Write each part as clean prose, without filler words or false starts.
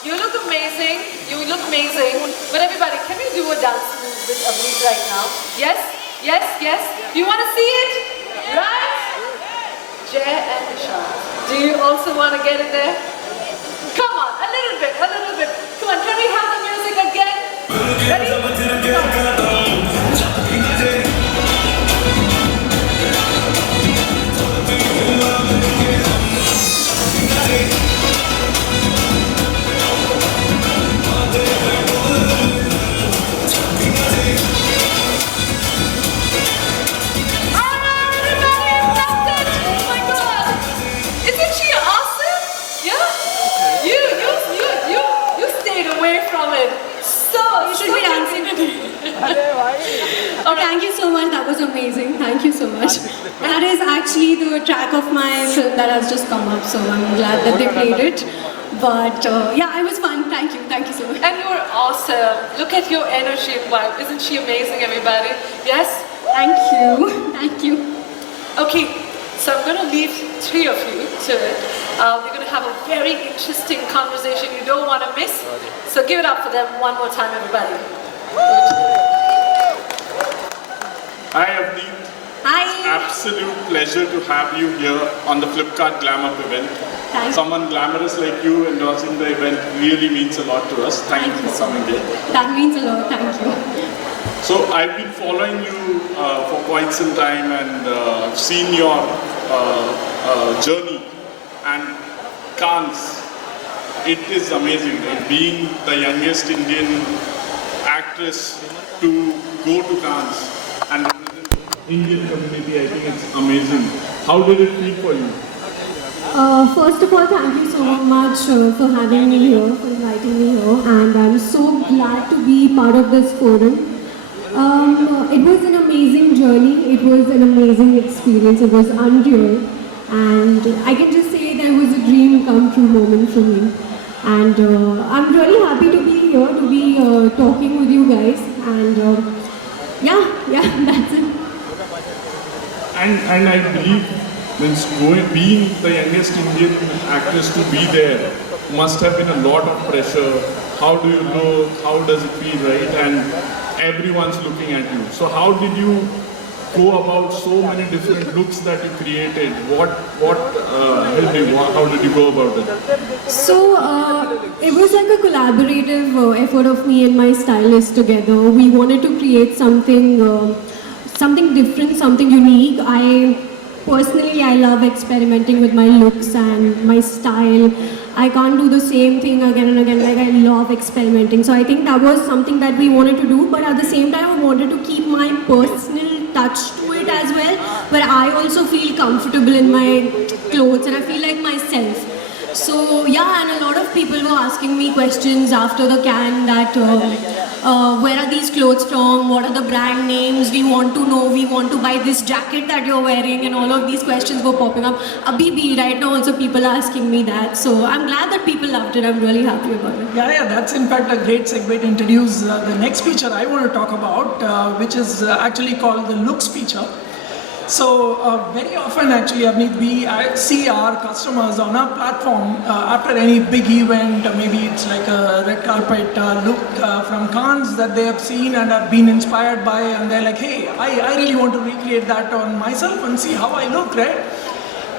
You look amazing. You look amazing. But everybody, can we do a dance move with Avneet right now? Yes? Yes? Yes? Do you want to see it? Right? Jay and Isha. Do you also want to get in there? Come on, a little bit, a little bit. Come on, can we have the music again? Ready? From it. So you should be dancing with me. Thank you so much. That was amazing. Thank you so much. That is actually the track of my film that has just come up. So I'm glad that they played it. But yeah, it was fun. Thank you. Thank you so much. And you were awesome. Look at your energy and vibe. Isn't she amazing, everybody? Yes? Thank you. Thank you. Okay, so I'm going to leave three of you to it. We're going to have a very interesting conversation you don't want to miss. So give it up for them one more time, everybody. Hi, Avneet. Hi. It's absolute pleasure to have you here on the Flipkart Glam Up event. Thanks. Someone glamorous like you endorsing the event really means a lot to us. Thank you for coming here. That means a lot. Thank you. So I've been following you for quite some time and I've seen your journey and Cannes. It is amazing, right? Being the youngest Indian actress to go to Cannes and represent the Indian community, I think it's amazing. How did it feel for you? First of all, thank you so much for having me here, for inviting me here, and I'm so glad to be part of this forum. It was an amazing journey, it was an amazing experience, it was unreal, and I can just say that it was a dream come true moment for me. And I'm really happy to be here, to be talking with you guys, and yeah, that's it. And I believe being the youngest Indian actress to be there must have been a lot of pressure. How do you look? How does it feel, right? And everyone's looking at you. So how did you go about so many different looks that you created? What helped you? How did you go about it? So it was like a collaborative effort of me and my stylist together. We wanted to create something, something different, something unique. Personally, I love experimenting with my looks and my style. I can't do the same thing again and again, like I love experimenting. So I think that was something that we wanted to do, but at the same time I wanted to keep my personal touch to it as well, where I also feel comfortable in my clothes and I feel like myself. So yeah, and a lot of people were asking me questions after the Cannes that where are these clothes from, what are the brand names, we want to know, we want to buy this jacket that you're wearing, and all of these questions were popping up. Abhi, right now also people are asking me that, so I'm glad that people loved it. I'm really happy about it. Yeah, that's in fact a great segue to introduce the next feature I want to talk about, which is actually called the looks feature. So very often actually, Avneet, we see our customers on our platform after any big event, maybe it's like a red carpet look from Cannes that they have seen and have been inspired by, and they're like, hey, I really want to recreate that on myself and see how I look, right?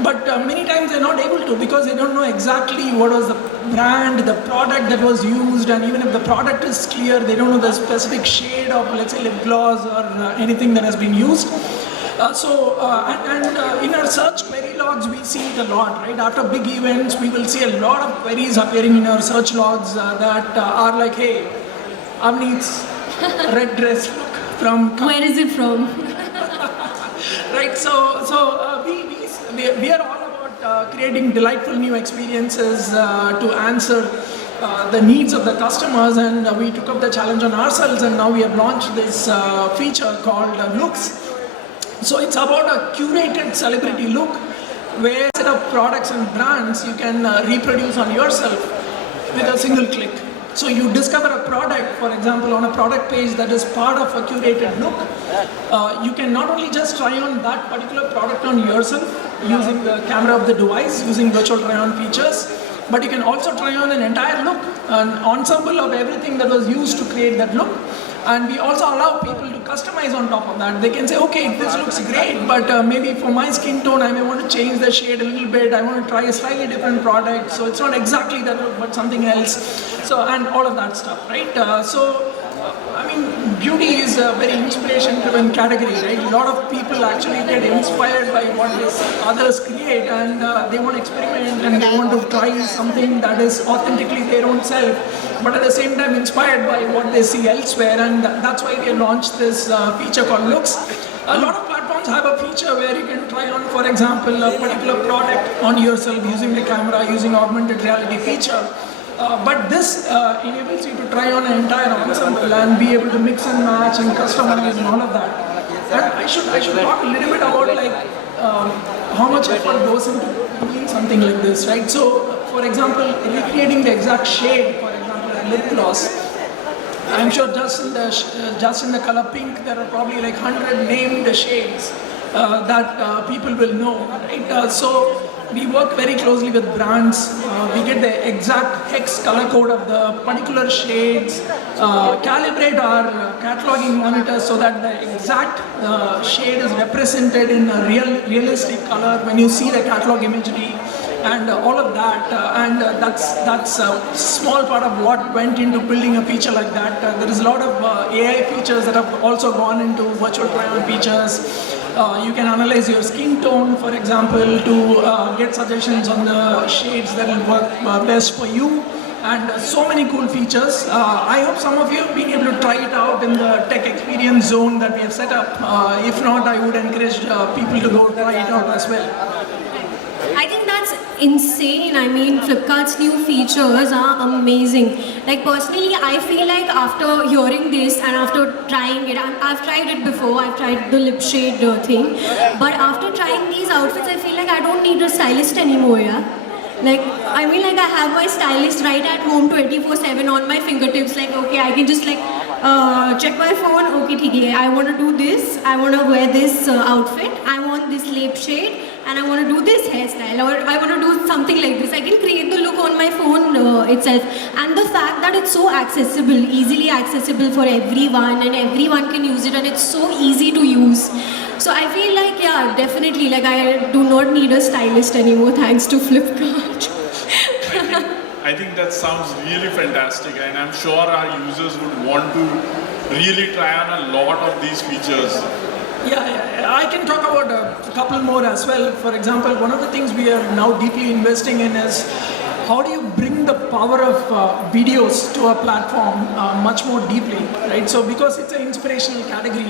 But many times they're not able to because they don't know exactly what was the brand, the product that was used, and even if the product is clear, they don't know the specific shade of, let's say, lip gloss or anything that has been used. In our search query logs, we see it a lot, right? After big events, we will see a lot of queries appearing in our search logs that are like, hey, Avneet's red dress look from... Where is it from? Right, we are all about creating delightful new experiences to answer the needs of the customers, and we took up the challenge on ourselves, and now we have launched this feature called Looks. So it's about a curated celebrity look where a set of products and brands you can reproduce on yourself with a single click. So you discover a product, for example, on a product page that is part of a curated look. You can not only just try on that particular product on yourself using the camera of the device, using virtual try-on features, but you can also try on an entire look an ensemble of everything that was used to create that look. And we also allow people to customize on top of that. They can say, okay, this looks great, but maybe for my skin tone, I may want to change the shade a little bit. I want to try a slightly different product. So it's not exactly that look, but something else. So, and all of that stuff, right? I mean, beauty is a very inspiration-driven category, right? A lot of people actually get inspired by what others create, and they want to experiment and they want to try something that is authentically their own self, but at the same time inspired by what they see elsewhere, and that's why we launched this feature called Looks. A lot of platforms have a feature where you can try on, for example, a particular product on yourself using the camera, using augmented reality feature. But this enables you to try on an entire ensemble and be able to mix and match and customize and all of that. And I should talk a little bit about like how much effort goes into doing something like this, right? So, for example, recreating the exact shade, for example, a lip gloss. I'm sure just in the color pink, there are probably like 100 named shades that people will know, right? So we work very closely with brands. We get the exact hex color code of the particular shades, calibrate our cataloging monitor so that the exact shade is represented in a realistic color when you see the catalog imagery, and all of that. And that's a small part of what went into building a feature like that. There is a lot of AI features that have also gone into virtual try-on features. You can analyze your skin tone, for example, to get suggestions on the shades that will work best for you, and so many cool features. I hope some of you have been able to try it out in the tech experience zone that we have set up. If not, I would encourage people to go try it out as well. I think that's insane. I mean, Flipkart's new features are amazing. Like personally, I feel like after hearing this and after trying it, I've tried it before, I've tried the lip shade thing, but after trying these outfits, I feel like I don't need a stylist anymore, yeah? Like, I mean, like I have my stylist right at home 24/7 on my fingertips. Like, okay, I can just like check my phone. Okay, okay, I want to do this. I want to wear this outfit. I want this lip shade, and I want to do this hairstyle, or I want to do something like this. I can create the look on my phone itself. And the fact that it's so accessible, easily accessible for everyone, and everyone can use it, and it's so easy to use. So I feel like, yeah, definitely, like I do not need a stylist anymore thanks to Flipkart. I think that sounds really fantastic, and I'm sure our users would want to really try on a lot of these features. Yeah, I can talk about a couple more as well. For example, one of the things we are now deeply investing in is how do you bring the power of videos to a platform much more deeply, right? So because it's an inspirational category,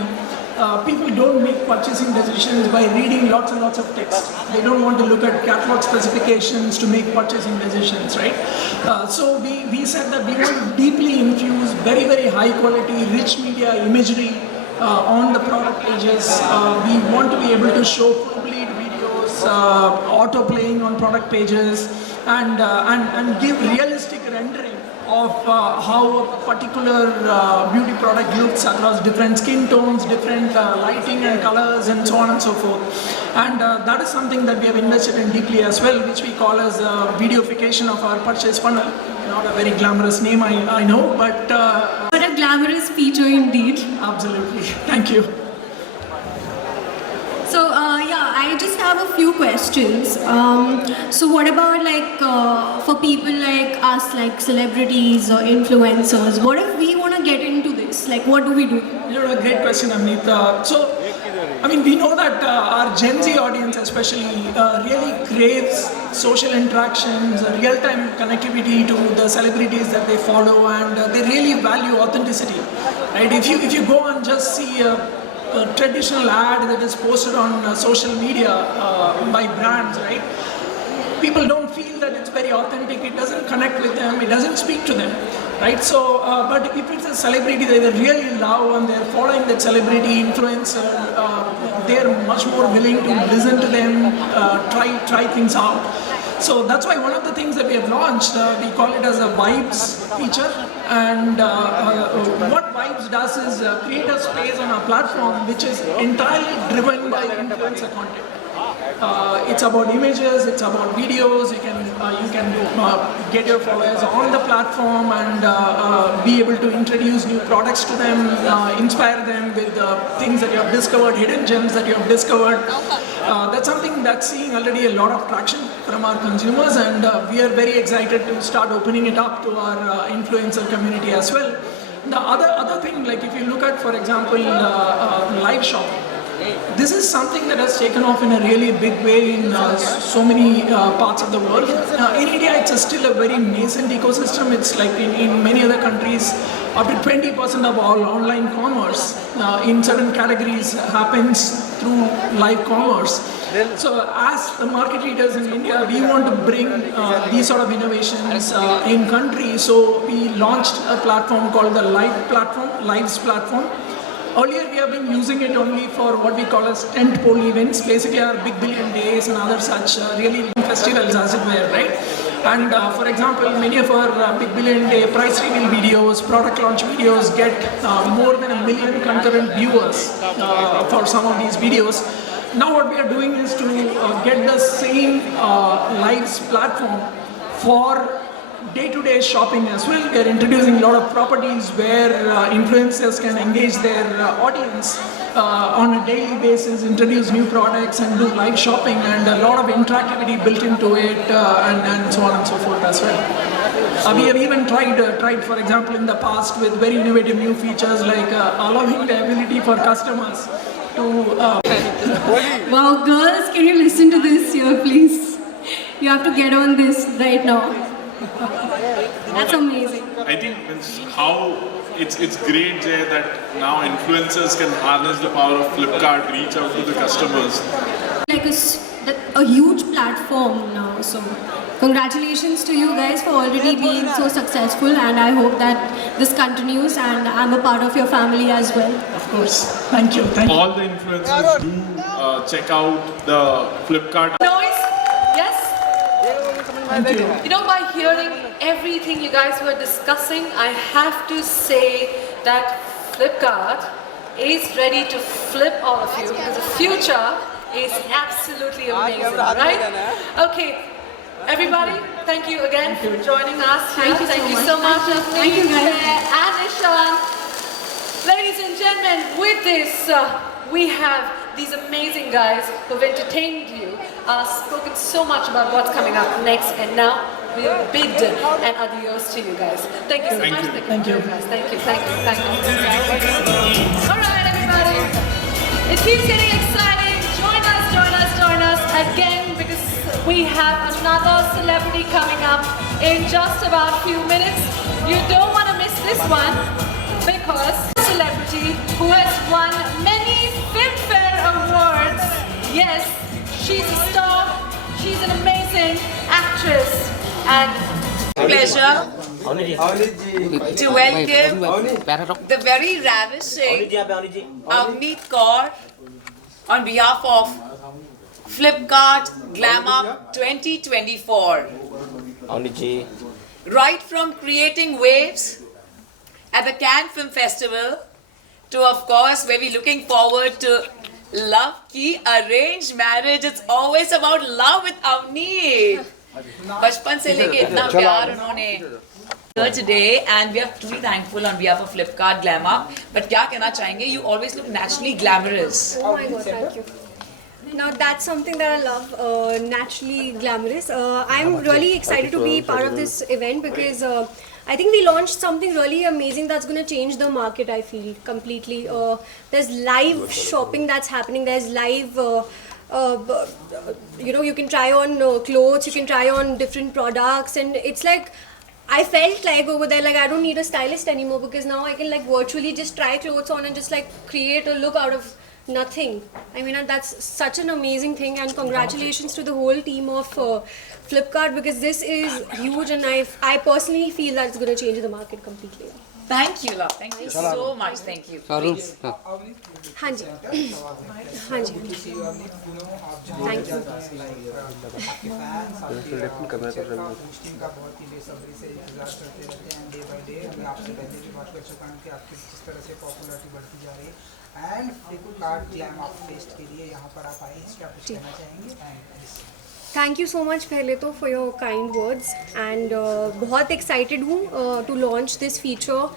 people don't make purchasing decisions by reading lots and lots of text. They don't want to look at catalog specifications to make purchasing decisions, right? So we said that we want to deeply infuse very, very high quality, rich media imagery on the product pages. We want to be able to show full bleed videos, auto playing on product pages, and give realistic rendering of how a particular beauty product looks across different skin tones, different lighting and colors, and so on and so forth. And that is something that we have invested in deeply as well, which we call as videofication of our purchase funnel. Not a very glamorous name, I know, but But a glamorous feature indeed. absolutely. Thank you. So yeah, I just have a few questions. So what about like for people like us, like celebrities or influencers? What if we want to get into this? Like, what do we do? You're a great question, Amneet. So, I mean, we know that our Gen Z audience especially really craves social interactions, real-time connectivity to the celebrities that they follow, and they really value authenticity, right? If you go and just see a traditional ad that is posted on social media by brands, right? People don't feel that it's very authentic, it doesn't connect with them, it doesn't speak to them, right? So, but if it's a celebrity that they really love and they're following that celebrity influencer, they're much more willing to listen to them, try things out. So that's why one of the things that we have launched, we call it as a Vibes feature. And what Vibes does is create a space on our platform which is entirely driven by influencer content. It's about images, it's about videos. You can get your followers on the platform and be able to introduce new products to them, inspire them with things that you have discovered, hidden gems that you have discovered. That's something that's seeing already a lot of traction from our consumers, and we are very excited to start opening it up to our influencer community as well. The other thing, like if you look at, for example, live shopping, this is something that has taken off in a really big way in so many parts of the world. In India, it's still a very nascent ecosystem. It's like in many other countries, up to 20% of all online commerce in certain categories happens through live commerce. So as the market leaders in India, we want to bring these sort of innovations in country. So we launched a platform called the Lives platform. Earlier we have been using it only for what we call as tentpole events, basically our Big Billion Days and other such really festivals as it were, right? And for example, many of our Big Billion Day price reveal videos, product launch videos get more than 1 million concurrent viewers for some of these videos. Now what we are doing is to get the same Lives platform for day-to-day shopping as well. We are introducing a lot of properties where influencers can engage their audience on a daily basis, introduce new products and do live shopping, and a lot of interactivity built into it, and so on and so forth as well. We have even tried, for example, in the past with very innovative new features like allowing the ability for customers to... Wow, girls, can you listen to this here, please? You have to get on this right now. That's amazing. I think how it's great, Jay, that now influencers can harness the power of Flipkart, reach out to the customers. Like a huge platform now, so congratulations to you guys for already being so successful, and I hope that this continues, and I'm a part of your family as well. Of course. Thank you. All the influencers do check out the Flipkart. Noise? Yes? Thank you. You know, by hearing everything you guys were discussing, I have to say that Flipkart is ready to flip all of you, because the future is absolutely amazing, right? Okay, everybody, thank you again for joining us here. Thank you so much. Thank you, guys. and Ishan. Ladies and gentlemen, with this, we have these amazing guys who've entertained you, spoken so much about what's coming up next, and now we'll bid an adios to you guys. Thank you so much. Thank you. Guys. Thank you. All right, everybody. It keeps getting exciting. Join us again, because we have another celebrity coming up in just about a few minutes. You don't want to miss this one, because celebrity who has won many Filmfare Awards. Yes, she's a star. She's an amazing actress, and pleasure to welcome the very ravishing Avneet Kaur on behalf of Flipkart Glam Up 2024. Right from creating waves at the Cannes Film Festival to, of course, where we're looking forward to Love Ki Arranged Marriage. It's always about love with Avneet. बचपन से लेके इतना प्यार उन्होंने here today, and we are truly thankful on behalf of Flipkart Glam Up. But क्या कहना चाहेंगे? You always look naturally glamorous. Oh my God, thank you. Now that's something that I love, naturally glamorous. I'm really excited to be part of this event because I think we launched something really amazing that's going to change the market, I feel, completely. There's live shopping that's happening. There's live, you can try on clothes, you can try on different products, and it's like, I felt like over there, like I don't need a stylist anymore, because now I can like virtually just try clothes on and just like create a look out of nothing. I mean, that's such an amazing thing, and congratulations to the whole team of Flipkart, because this is huge, and I personally feel that it's going to change the market completely. Thank you, love. Thank you so much. Thank you. Please. हाँ जी, हाँ जी, thank you. Team का बहुत ही बेसब्री से इंतजार करते रहते हैं डे बाय डे। मैं आपसे पहले भी बात कर चुका हूँ कि आपकी जिस तरह से पॉपुलरिटी बढ़ती जा रही है, एंड फ्लिपकार्ट ग्लैम आप फेस्ट के लिए यहाँ पर आप आए हैं, क्या कुछ कहना चाहेंगे? थैंक यू सो मच पहले तो for your kind words and बहुत एक्साइटेड हूँ to launch this feature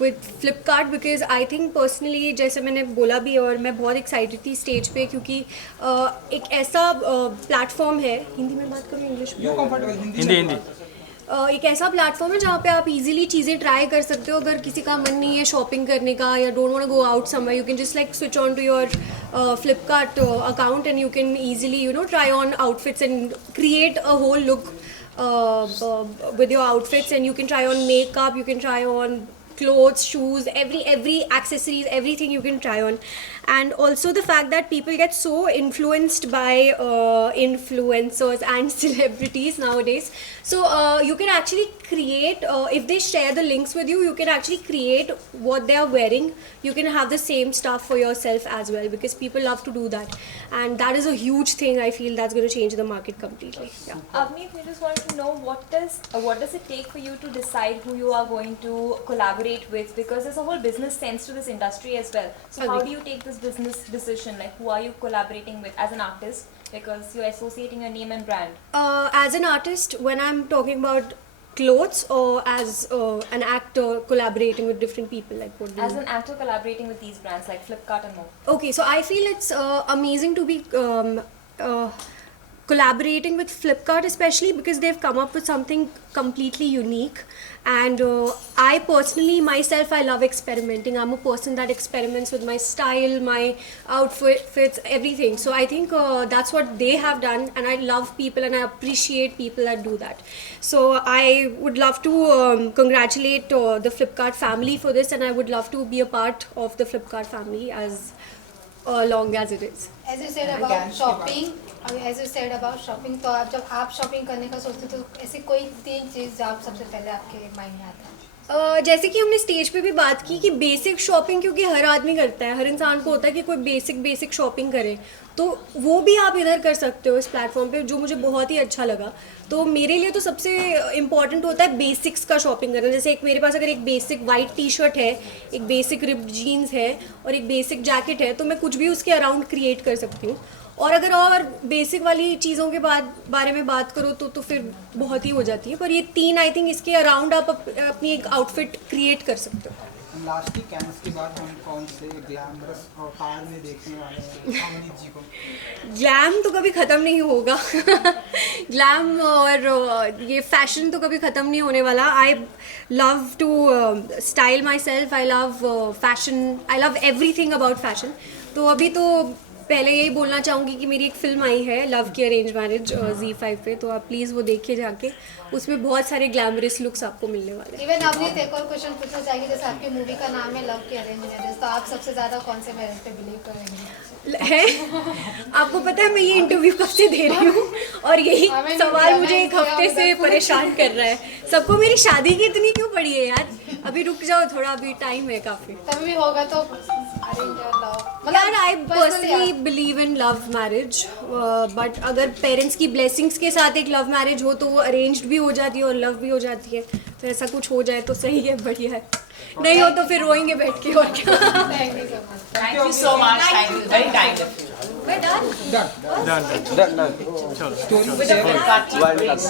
with Flipkart because I think personally जैसे मैंने बोला भी और मैं बहुत एक्साइटेड थी स्टेज पे क्योंकि एक ऐसा प्लेटफॉर्म है, हिंदी में बात करूँ इंग्लिश में? हिंदी एक ऐसा प्लेटफॉर्म है जहाँ पे आप इजीली चीज़ें ट्राई कर सकते हो अगर किसी का मन नहीं है शॉपिंग करने का या don't want to go out somewhere you can just like switch on to your Flipkart account and you can easily try on outfits and create a whole look with your outfits and you can try on makeup, you can try on clothes, shoes, every accessories, everything you can try on. And also the fact that people get so influenced by influencers and celebrities nowadays, so you can actually create if they share the links with you, you can actually create what they are wearing. You can have the same stuff for yourself as well because people love to do that, and that is a huge thing. I feel that's going to change the market completely. Yeah. Avneet, we just want to know what does it take for you to decide who you are going to collaborate with, because there's a whole business sense to this industry as well. So how Agreed. do you take this business decision? Like, who are you collaborating with as an artist? Because you're associating your name and brand. As an artist, when I'm talking about clothes, or as an actor collaborating with different people, like what do you As an actor collaborating with these brands like Flipkart and more. Okay, so I feel it's amazing to be collaborating with Flipkart, especially because they've come up with something completely unique. And I personally, myself, I love experimenting. I'm a person that experiments with my style, my outfits, everything. So I think that's what they have done, and I love people and I appreciate people that do that. So I would love to congratulate the Flipkart family for this, and I would love to be a part of the Flipkart family as long as it is. As you said about shopping, तो आप जब आप shopping करने का सोचते हो तो ऐसी कोई 3 चीज़ जो आप सबसे पहले आपके माइंड में आता है? जैसे कि हमने स्टेज पे भी बात की कि बेसिक शॉपिंग क्योंकि हर आदमी करता है, हर इंसान को होता है कि कोई बेसिक शॉपिंग करे, तो वो भी आप इधर कर सकते हो इस प्लेटफॉर्म पे, जो मुझे बहुत ही अच्छा लगा. तो मेरे लिए तो सबसे इम्पॉर्टेंट होता है बेसिक्स का शॉपिंग करना. जैसे एक मेरे पास अगर एक बेसिक वाइट टी शर्ट है, एक बेसिक रिप्ड जीन्स है और एक बेसिक जैकेट है, तो मैं कुछ भी उसके अराउंड क्रिएट कर सकती हूँ. और अगर और बेसिक वाली चीज़ों के बारे में बात करो तो फिर बहुत ही हो जाती है. पर ये 3 आई थिंक इसके अराउंड आप अपनी एक आउटफिट क्रिएट कर सकते हो. लास्टली कैंस के बाद हम कौन से ग्लैमरस और कार में देखने वाले हैं अवनीत जी को? ग्लैम तो कभी ख़त्म नहीं होगा. ग्लैम और ये फैशन तो कभी ख़त्म नहीं होने वाला. I love to style myself, I love fashion, I love everything about fashion. तो अभी तो पहले यही बोलना चाहूँगी कि मेरी एक फिल्म आई है लव की अरेंज मैरिज ZEE5 पे, तो आप प्लीज़ वो देखिए जाके. उसमें बहुत सारे ग्लैमरस लुक्स आपको मिलने वाले हैं. इवन अवनीत एक और क्वेश्चन पूछना चाहेंगे, जैसे आपकी मूवी का नाम है लव की अरेंज मैरिज, तो आप सबसे ज़्यादा कौन से मैरिज पे बिलीव करेंगे? है आपको पता है मैं ये इंटरव्यू कब से दे रही हूँ और यही सवाल मुझे एक हफ्ते से परेशान कर रहा है. सबको मेरी शादी की इतनी क्यों पड़ी है यार? अभी रुक जाओ थोड़ा, अभी टाइम है काफ़ी. तभी भी होगा तो अरेंज और लव, यार I personally believe in love marriage, but अगर पेरेंट्स की ब्लेसिंग्स के साथ एक लव मैरिज हो तो वो अरेंज्ड भी हो जाती है और लव भी हो जाती है. तो ऐसा कुछ हो जाए तो सही है, बढ़िया है. नहीं हो तो फिर रोएंगे बैठ के और क्या. Thank you so much. Thank you. Very kind of you. We're done. Done. With a Flipkart team brings